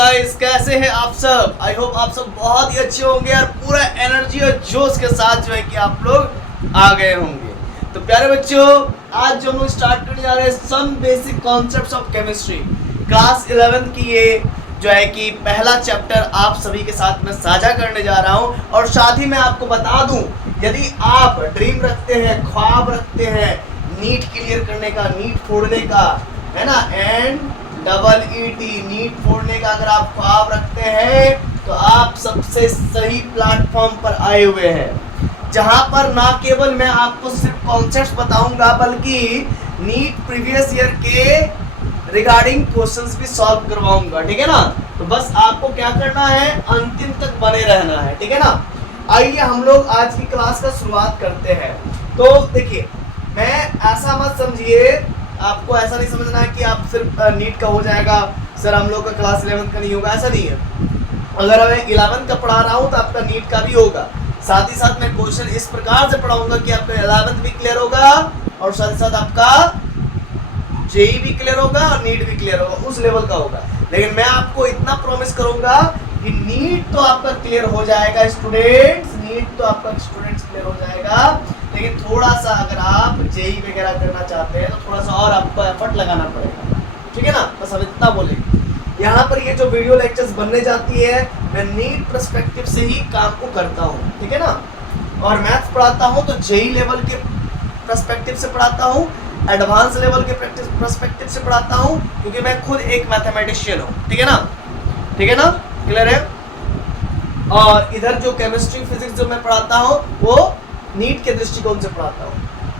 Guys, कैसे हैं आप सब। आई होप आप सब बहुत ही अच्छे होंगे और पूरा एनर्जी और जोश के साथ जो है कि आप लोग आ गए होंगे। तो प्यारे बच्चों, आज जो हम लोग स्टार्ट करने जा रहे हैं some basic concepts of chemistry, class 11 की ये जो है कि पहला चैप्टर आप सभी के साथ मैं साझा करने जा रहा हूं। और साथ ही मैं आपको बता दूं, यदि आप ड्रीम रखते हैं, ख्वाब रखते हैं नीट क्लियर करने का, नीट फोड़ने का, है ना, NEET नीट फोड़ने का अगर आप ख्वाब रखते हैं तो आप सबसे सही प्लेटफॉर्म पर आए हुए हैं, जहां पर ना केवल मैं आपको सिर्फ कॉन्सेप्ट्स बताऊंगा बल्कि नीट प्रीवियस ईयर के रिगार्डिंग क्वेश्चंस भी सॉल्व करवाऊंगा। ठीक है ना। तो बस आपको क्या करना है, अंतिम तक बने रहना है। ठीक है ना। आइए हम लोग आज की क्लास का शुरुआत करते हैं। तो देखिए, मैं ऐसा मत समझिए, आपको ऐसा नहीं समझना है कि आप सिर्फ नीट का हो जाएगा, सर हम लोग का क्लास 11 का नहीं होगा, ऐसा नहीं है। अगर मैं 11 का पढ़ा रहा हूँ तो आपका नीट का भी होगा। साथ ही साथ मैं क्वेश्चन इस प्रकार से पढ़ाऊंगा कि आपका 11th भी क्लियर होगा और साथ ही साथ आपका जेई भी क्लियर होगा और नीट भी क्लियर होगा, उस लेवल का होगा। लेकिन मैं आपको इतना प्रॉमिस करूंगा कि नीट तो आपका क्लियर हो जाएगा स्टूडेंट्स, नीट तो आपका स्टूडेंट्स क्लियर हो जाएगा। लेकिन थोड़ा सा अगर आप जेई वगैरह करना चाहते हैं तो थोड़ा सा और आपको एफर्ट लगाना पड़ेगा। ठीक है ना। बस हम इतना बोलेंगे। यहाँ पर ये जो वीडियो लेक्चर्स बनने जाती है, मैं नीट पर्सपेक्टिव से ही काम को करता हूँ। ठीक है ना। और मैथ्स पढ़ाता हूँ तो जेई लेवल के पर्सपेक्टिव से पढ़ाता हूँ, एडवांस लेवल के पर्सपेक्टिव से पढ़ाता हूँ, क्योंकि मैं खुद एक मैथमेटिशियन हूँ। ठीक है ना। ठीक है ना, क्लियर है। और इधर जो केमिस्ट्री फिजिक्स जो मैं पढ़ाता हूँ वो नीट के दृष्टिकोण से पढ़ाता हूँ।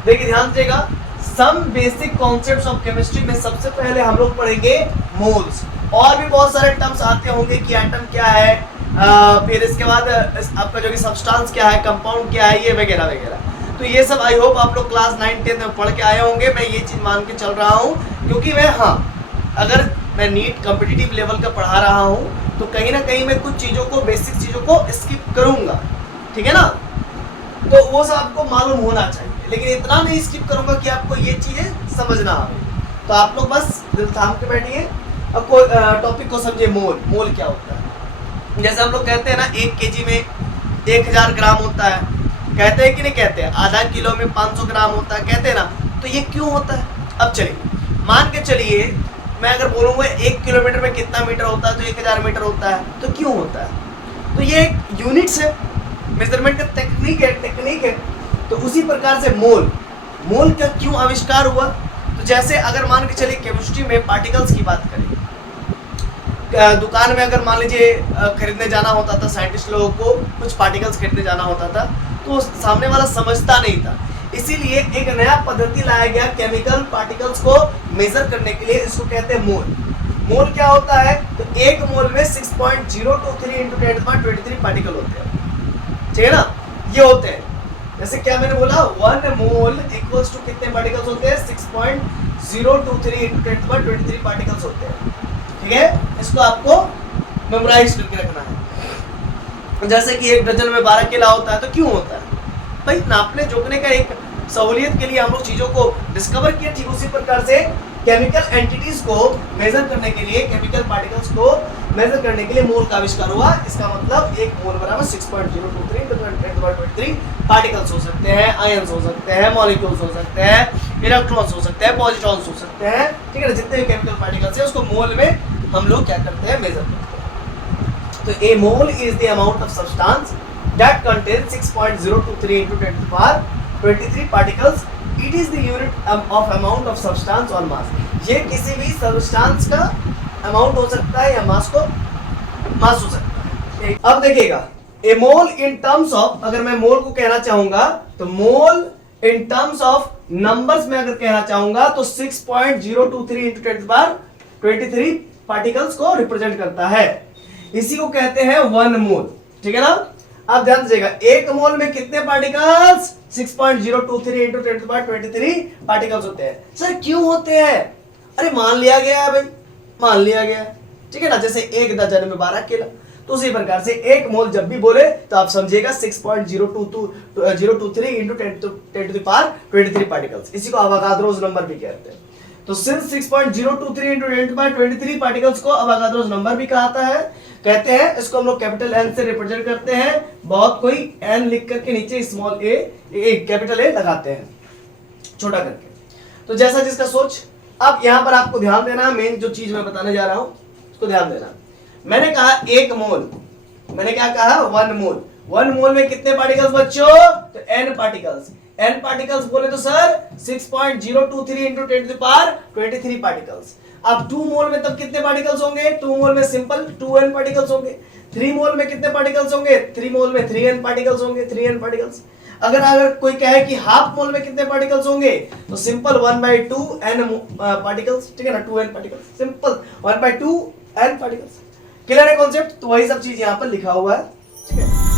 देखिए ध्यान दीजिएगा, some basic concepts of chemistry में सबसे पहले हम लोग पढ़ेंगे मोल्स। और भी बहुत सारे टर्म्स आते होंगे कि एटम क्या है, फिर इसके बाद आपका जो कि सब्सटेंस क्या है, कंपाउंड क्या है, ये वगैरह वगैरह। तो ये सब आई होप आप लोग क्लास 9 10 में पढ़ के आए होंगे। मैं ये चीज मान के चल रहा हूँ, क्योंकि मैं अगर मैं नीट कॉम्पिटिटिव लेवल का पढ़ा रहा हूँ तो कहीं ना कहीं मैं कुछ चीज़ों को, बेसिक चीज़ों को स्किप करूँगा। ठीक है ना। तो वो सब आपको मालूम होना चाहिए, लेकिन इतना नहीं स्किप करूँगा कि आपको ये चीज़ें समझना आए। तो आप लोग बस दिल थाम के बैठिए, अब कोई टॉपिक को समझिए। मोल क्या होता है। जैसे हम लोग कहते हैं ना, 1 kg में 1000 ग्राम होता है, कहते हैं कि नहीं कहते हैं। आधा किलो में 500 ग्राम होता है, कहते हैं ना। तो ये क्यों होता है। अब चलिए मान के चलिए, मैं अगर बोलूँगा 1 किलोमीटर में कितना मीटर होता है, तो 1000 मीटर होता है। तो क्यों होता है, तो ये एक यूनिट्स है, मेजरमेंट का टेक्निक है। तो उसी प्रकार से मोल का क्यों आविष्कार हुआ। तो जैसे अगर मान के चलिए केमिस्ट्री में पार्टिकल्स की बात करें, दुकान में अगर मान लीजिए खरीदने जाना होता था, साइंटिस्ट लोगों को कुछ पार्टिकल्स खरीदने जाना होता था, तो सामने वाला समझता नहीं था। इसीलिए एक नया पद्धति लाया गया केमिकल पार्टिकल्स को मेजर करने के लिए, इसको कहते हैं मोल क्या होता है। तो एक मोल में 6.023 × 10⁻23 पार्टिकल होते हैं। ठीक है ना, ये होते हैं। जैसे क्या मैंने बोला, 1 मोल इक्वल्स टू कितने पार्टिकल्स होते हैं, 6.023 × 10⁻23 पार्टिकल्स होते हैं। ठीक है, इसको आपको मेमोराइज करके रखना है। जैसे कि 1 डजन में 12 केला होता है, तो क्यों होता है भाई, नापने जोखने का एक सहूलियत के लिए हम लोग चीजों को डिस्कवर किया। ठीक उसी प्रकार से केमिकल एंटिटीज को मेजर करने के लिए, केमिकल पार्टिकल्स को मेजर करने के लिए मोल का आविष्कार हुआ। इसका मतलब 1 मोल बराबर 6.023 × 10⁻23 पार्टिकल्स हो सकते हैं, आयंस हो सकते हैं, मॉलिक्यूल्स हो सकते हैं, इलेक्ट्रॉन्स हो सकते हैं, पॉजिट्रॉन्स हो सकते हैं। ठीक है ना, जितने भी केमिकल पार्टिकल्स हैं उसको मोल में हम लोग क्या करते हैं, मेजर करते हैं। तो a mole is the amount of substance that contains 6.023 × 10⁻23 particles. It is the unit of amount of substance or mass. ये किसी भी सब्सटेंस का अमाउंट हो सकता है या मास हो सकता है। अब देखिएगा, ए मोल इन टर्म्स ऑफ, अगर मैं मोल को कहना चाहूंगा तो मोल इन टर्म्स ऑफ नंबर्स में अगर कहना चाहूंगा तो 6.023 × 10⁻23 पार्टिकल्स को रिप्रेजेंट करता है। इसी को कहते हैं 1 मोल। ठीक है ना। आप ध्यान दीजिएगा, 1 मोल में कितने पार्टिकल्स, 6.023 × 10⁻23 पार्टिकल्स होते हैं। सर क्यों होते हैं, अरे मान लिया गया है भाई, मान लिया गया है। ठीक है ना। जैसे 1 डजन में 12 केला, तो उसी प्रकार से 1 मोल जब भी बोले तो आप समझिएगा 6.023 × 10⁻23 पार्टिकल्स। इसी को अवोगाद्रोस नंबर भी कहते हैं। तो सिंस 6.023 into 10⁻23 पार्टिकल्स को अवोगाड्रोस नंबर भी कहता है, कहते हैं। इसको हम लोग कैपिटल एन से रिप्रेजेंट करते हैं। बहुत कोई एन लिख करके नीचे स्मॉल ए कैपिटल ए लगाते हैं छोटा करके। तो जैसा जिसका सोच। अब यहां पर आपको ध्यान देना है, मेन जो चीज मैं बताने जा रहा हूं उसको ध्यान देना। मैंने कहा 1 मोल, मैंने क्या कहा 1 मोल। 1 मोल में कितने पार्टिकल्स बच्चों? तो n पार्टिकल्स। n पार्टिकल्स बोले तो सर 6.023 into 10⁻23 पार्टिकल्स। अब 2 मोल में तब कितने पार्टिकल्स होंगे? 2 मोल में सिंपल 2n पार्टिकल्स होंगे। 3 मोल में कितने पार्टिकल्स होंगे? 3 मोल में 3n पार्टिकल्स होंगे, 3n पार्टिकल्स। अगर कोई कहे कि हाफ मोल में कितने पार्टिकल्स होंगे, तो सिंपल 1/2 n पार्टिकल्स, ठीक है ना, 2n particles, simple 1/2 n particles. Clear है कॉन्सेप्ट? तो वही सब चीज यहां पर लिखा हुआ है, ठीक है।